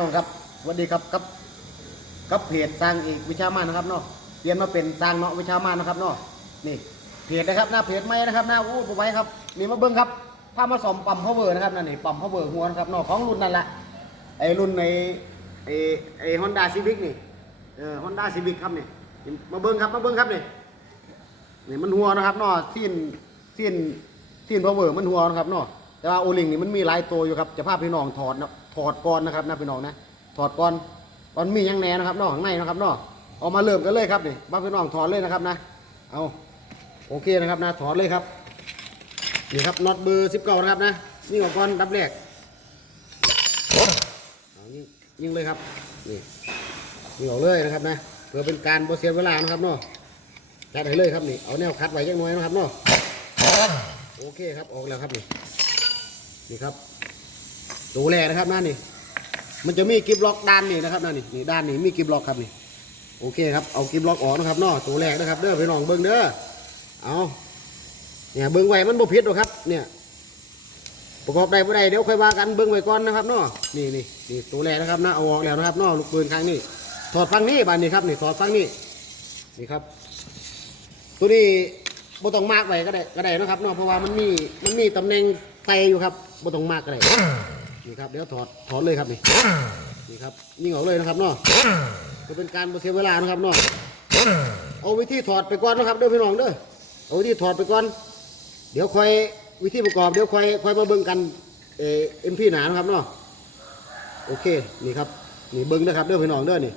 น้องครับสวัสดีครับกับกับเพจสร้างเอกวิชามานนะครับเนาะเปลี่ยนมาเป็นสร้างเนาะวิชามานนะครับเนาะนี่เพจนะครับหน้าเพจไม่นะครับหน้าอู้ผู้ไว้ครับนี่มาเบิ้งครับพามาสอมปั๊มพาวเวอร์นะครับนั่นนี่ปั๊มพาวเวอร์หัวนะครับเนาะของรุ่นนั่นแหละไอ้รุ่นในไอ้ไอ้ฮอนด้าซีวิกนี่เออฮอนด้าซีวิกครับนี่มาเบิ้งครับมาเบิ้งครับนี่นี่มันหัวนะครับเนาะสิ้นสิ้นสิ้นพาวเวอร์มันหัวนะครับเนาะแต่ว่าโอลิงนี่มันมีหลายตัวอยู่ครับจะพาพี่น้องถอดนะ ถอดก่อนนะครับนะพี่น้องนะถอดก่อนก่อนมียังแน่นะครับนอกข้างในนะครับนอกเอามาเริ่มกันเลยครับนี่บ้านพี่น้องถอดเลยนะครับนะเอาโอเคนะครับนะถอดเลยครับนี่ครับน็อตเบอร์สิบเก้านะครับนะนี่ออกก่อนดับแรกยิงยิงเลยครับนี่ยิงออกเลยนะครับนะเพื่อเป็นการบ่เสียเวลานะครับเนาะจัดให้เลยครับนี่เอาแนวคัดไว้ยังน้อยนะครับเนาะโอเคครับออกแล้วครับนี่นี่ครับ ตัวแรกนะครับนะนี่ มันจะมีกิบล็อกด้านนี้นะครับนั่นนี่นี่ด้านนี้มีกิบล็อกครับนี่ โอเคครับ เอากิบล็อกออกนะครับเนาะตัวแรกนะครับเด้อพี่น้องเบิ้งเด้อ เอาเนี่ยเบิ้งไว้มันบ่ผิดหรอกครับ เนี่ยประกอบได้บ่ได้เดี๋ยวค่อยว่ากันเบิ้งไว้ก่อนนะครับเนาะนี่นี่นี่ตัวแรกนะครับนะเอาออกแล้วนะครับเนาะลูกปืนครั้งนี้ถอดฟังนี้บานนี้ครับนี่ถอดฟังนี้นี่ครับ ตัวนี้บ่ต้องมากไว้ก็ได้ก็ได้นะครับเนาะเพราะว่ามันมีมันมีตำแหน่งไตอยู่ครับบ่ต้องมากก็ได้ นี่ครับเดี๋ยวถอดถอดเลยครับนี่นี่ครับยิงออกเลยนะครับเนาะจะเป็นการบ่เสียเวลานะครับเนาะเอาวิธีถอดไปก่อนนะครับเด้อพี่น้องเด้อเอาวิธีถอดไปก่อน เดี๋ยวค่อยวิธีประกอบเดี๋ยวค่อยค่อยมาเบิ่งกันเอเอ็มพีหนานะครับเนาะโอเคนี่ครับนี่เบิ่งนะครับเด้อพี่น้องเด้อนี่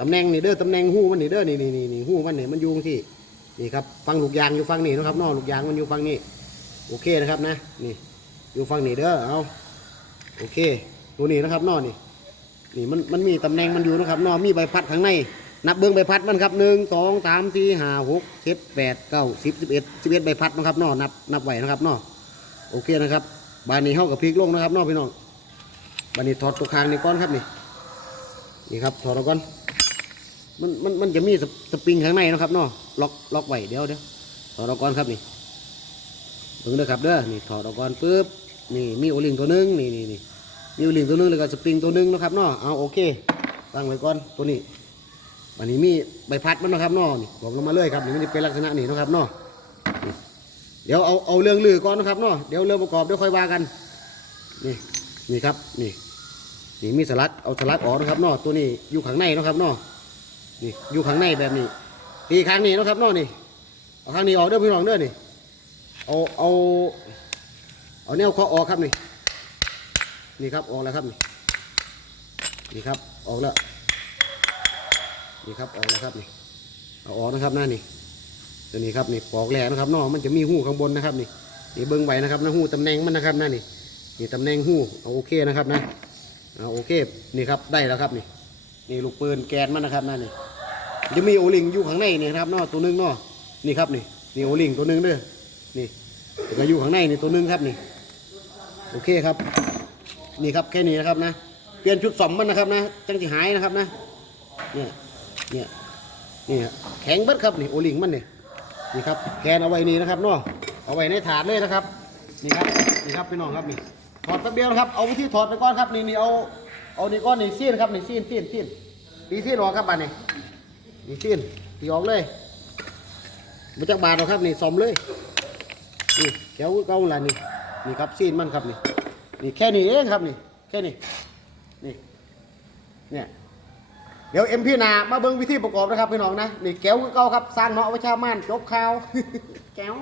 ตำแหน่งนี่เด้อตำแหน่งหูมันนี่เด้อนี่นี่นี่นี่หูมันนี่มันอยู่ที่นี่ครับฟังลูกยางอยู่ฟังนี่นะครับเนาะลูกยางมันอยู่ฟังนี่โอเคนะครับนะนี่อยู่ฟังนี่เด้อเอา โอเคตัวนี้นะครับนอนี่นี่มันมันมีตำแหน่งมันอยู่นะครับนอมีใบพัดข้างในนับเบื้องใบพัดมันครับหนึ่งสองสามสี่ห้าหกเจ็ดแปดเก้าสิบสิบเอ็ดสิบเอ็ดใบพัดนะครับนอนับนับไหวนะครับนอโอเคนะครับบานนี้เข้ากับพลิกลงนะครับนอพี่น้องบานนี้ถอดตัวคางนี่ก้อนครับนี่นี่ครับถอดออกก่อนมันมันมันจะมีสปริงข้างในนะครับนอล็อกล็อกไหวเดี๋ยวเดี๋ยวถอดออกก่อนครับนี่เบิ่งเด้อครับเด้อนี่ถอดออกก่อนปุ๊บนี่มีโอลิงตัวหนึงนี่นี่นี่ มีโอลิงตัวหนึงแล้วก็สปริงตัวหนึงนะครับเนาะเอาโอเคตั้งไว้ก่อนตัวนี้อันนี้มีใบพัดมันนะครับเนาะนี่บอกลงมาเลยครับนี่มันจะเป็นลักษณะนี้นะครับเนาะเดี๋ยวเอาเอาเรื่องลือก่อนนะครับเนาะเดี๋ยวเรื่องประกอบเดี๋ยวค่อยว่ากันนี่นี่ครับนี่นี่มีสลักเอาสลักออกนะครับเนาะตัวนี้อยู่ข้างในนะครับเนาะนี่อยู่ข้างในแบบนี้ตีข้างนี้นะครับเนาะนี่เอาข้างนี้ออกเด้อพี่น้องเด้อนี่เอาเอาเอาแนวเคาะออกครับนี่ นี่ครับออกแล้วครับ นี่นี่ครับออกแล้วนี่ครับออกแล้วครับนี่เอาออกนะครับหน้านี่ตัวนี้ครับนี่ปอกแหลกนะครับนอกมันจะมีหูข้างบนนะครับนี่นี่เบิ้งไว้นะครับนะหูตำแหน่งมันนะครับหน้านี่นี่ตำแหน่งหูเอาโอเคนะครับนะเอาโอเคนี่ครับได้แล้วครับนี่นี่ลูกปืนแกนมันนะครับหน้านี่จะมีโอลิงอยู่ข้างในนี่นะครับนอกตัวหนึงนอนี่ครับนี่นี่โอลิงตัวหนึงเด้อนี่แล้วก็อยู่ข้างในนี่ตัวหนึงครับนี่โอเคครับ นี่ครับแค่นี้นะครับนะ เปลี่ยนชุดสมมันนะครับนะจังสิหายนะครับนะ เนี่ยเนี่ยนี่แข็งเบิดครับนี่โอลิงมันนี่นี่ครับแกนเอาไว้นี่นะครับเนาะเอาไว้ในถาดเลยนะครับ นี่ครับนี่ครับพี่น้องครับนี่ถอดแป๊บเดียวนะครับเอาวิธีถอดไปก่อนครับนี่นี่เอาเอานี่ก้อนนี่ซีนครับนี่ซีนซีนซีนตีซีนออกครับบานนี่นี่ซีนตีออกเลยมาจากบาทหรอกครับนี่ซ่อมเลยนี่แก้วเก่าละนี่นี่ครับซีนมันครับนี่ นี่แค่นี้เองครับนี่ แค่นี้นี่เนี่ยเดี๋ยวเอ็มพี่นามาเบิ้งวิธีประกอบนะครับพี่น้องนะนี่แก้วคือเก่าครับสร้างเนาะวิชามานจบข่าวแก้ว